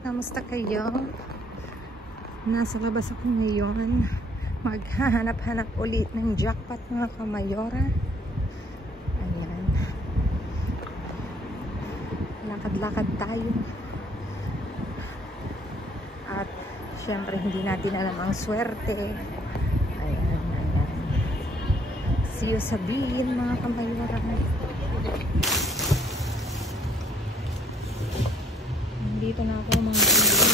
kamusta kayo? Nasa labas ako ngayon. Maghahanap-hanap ulit ng jackpot mga kamayora. Ayan. Lakad-lakad tayo. At syempre hindi natin alam ang swerte. Ayan, ayan. See you sa bin mga kamayora. Dito na ako mga kamayora.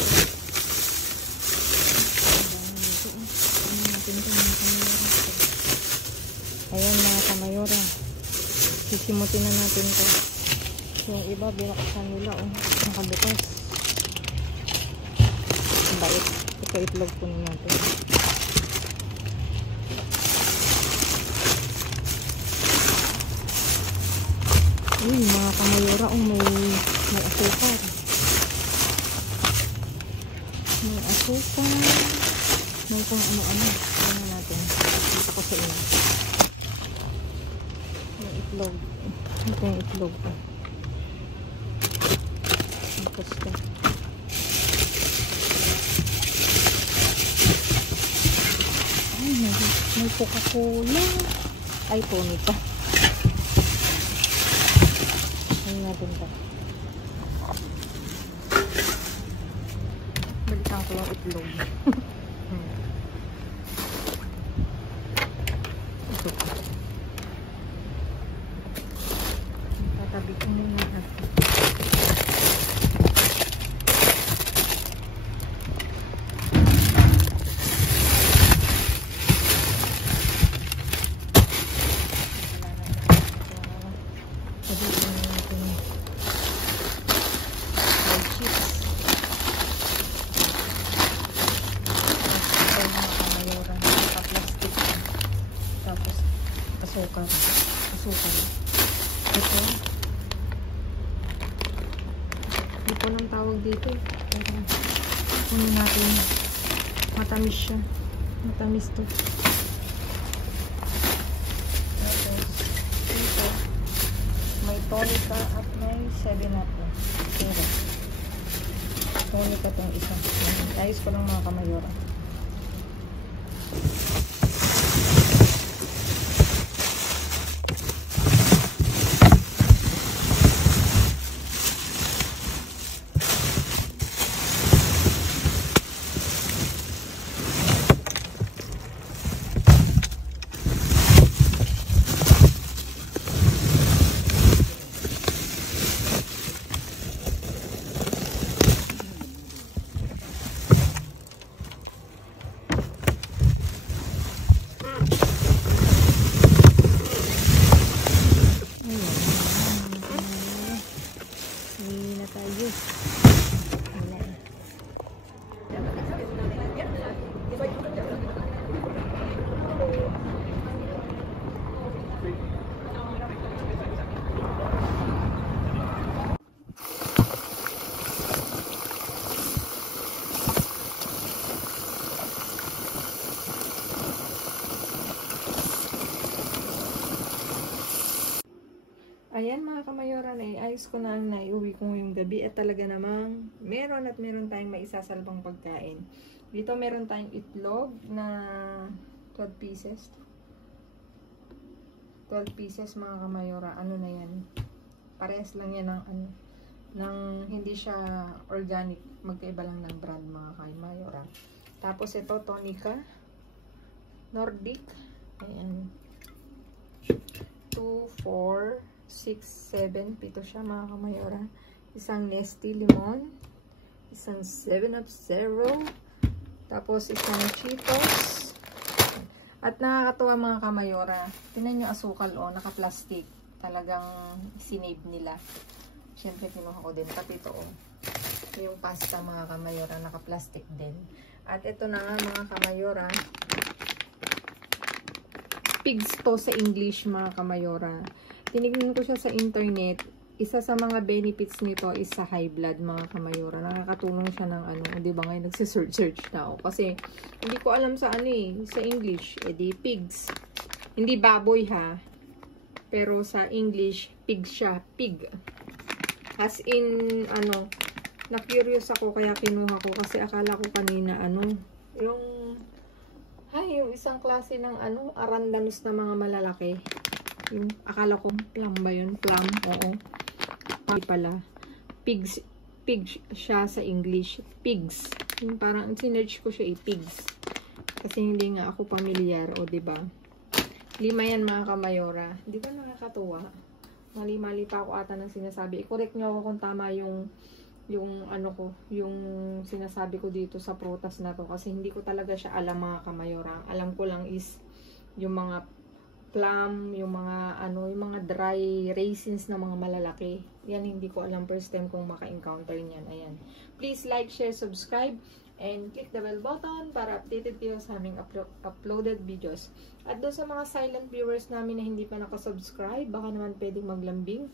Ayan mga kamayora, sisimutin na natin to. Yung iba binaksan nila, oh, nakabukas. Ang bait, ika-itlog po natin. Uy mga kamayora, oh, may asukar. May asukar. May kung ano-ano. Ano natin, dito ko sa inyo. Itlog. Ito yung itlog ko. Basta. Ay, may Coca-Cola. Ay, Tonica. Ayun natin ba? Balikan ko yung itlog. Ito pa. Tatabi ko muna natin. Asukal. Ito. Hindi ko nang tawag dito. Pero kunin natin. Matamis siya. Matamis to. Ito. May Tonica at may 7-Up. Pero Tonica itong isa. Ayos ko lang mga kamayora. Ayan mga kamayora, naiayos ko na ang naiuwi ko ngayong gabi at talaga namang meron tayong maisasalbang pagkain. Dito meron tayong itlog na 12 pieces. 12 pieces mga kamayora. Ano na yan? Parehas lang yan ng ano, ng hindi siya organic. Magkaiba lang ng brand mga kamayora. Tapos ito, Tonica. Nordic. Ayan. 2, 4, 6, 7, 7 siya mga kamayora. Isang Nestea Limon, isang 7-Up Zero, tapos isang Cheetos. At nakakatuwa mga kamayora, tingnan nyo asukal o, naka-plastic. Talagang sinave nila. Siyempre kinuha ko din, pati ito o. Yung pasta mga kamayora, naka-plastic din. At ito na nga mga kamayora, pigs to sa English mga kamayora. Tinignan ko siya sa internet. Isa sa mga benefits nito is sa high blood mga kamayora. Nakakatulong siya ng ano, di ba ngayon nagsisearch na ako. Kasi hindi ko alam sa ano eh, sa English. Eh di pigs. Hindi baboy ha. Pero sa English, pig siya. Pig. As in, ano, Na-curious ako kaya kinuha ko kasi akala ko kanina yung isang klase ng Arandanus na mga malalaki. Yung akala ko plum ba yun? Plum, oo. Hindi pala. Pigs siya sa English. Pigs. Yung parang sinerch ko siya pigs. Kasi hindi nga ako pamilyar, o diba? 5 yan mga kamayora. Di ba nakakatuwa? Mali-mali pa ako ata ng sinasabi. I-correct nyo ako kung tama yung sinasabi ko dito sa prutas na to. Kasi hindi ko talaga siya alam mga kamayora. Alam ko lang is yung mga plum, yung mga dry raisins na mga malalaki. Yan, hindi ko alam first time kung maka-encounter niyan. Ayan. Please like, share, subscribe, and click the bell button para updated kayo sa aming uploaded videos. At doon sa mga silent viewers namin na hindi pa nakasubscribe, baka naman pwedeng maglambing.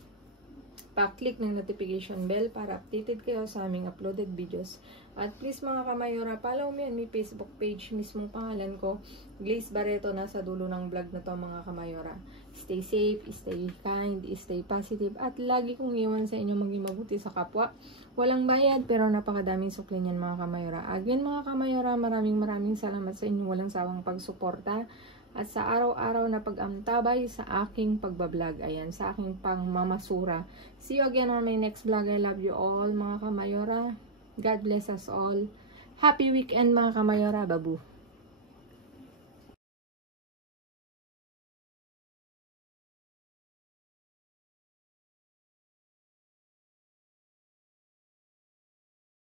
Pa-click ng notification bell para updated kayo sa aming uploaded videos. At please mga kamayora, follow me on my Facebook page, mismong pangalan ko, Glaze Barreto, nasa dulo ng vlog na to mga kamayora. Stay safe, stay kind, stay positive, at lagi kong iwan sa inyo maging mabuti sa kapwa. Walang bayad pero napakadaming sukli niyan mga kamayora. Again mga kamayora, maraming salamat sa inyo walang sawang pagsuporta at sa araw-araw na pag-amtabay sa aking pagbablog. Ayan, sa aking pangmamasura. See you again on my next vlog. I love you all mga kamayora. God bless us all. Happy weekend mga kamayora. Babu.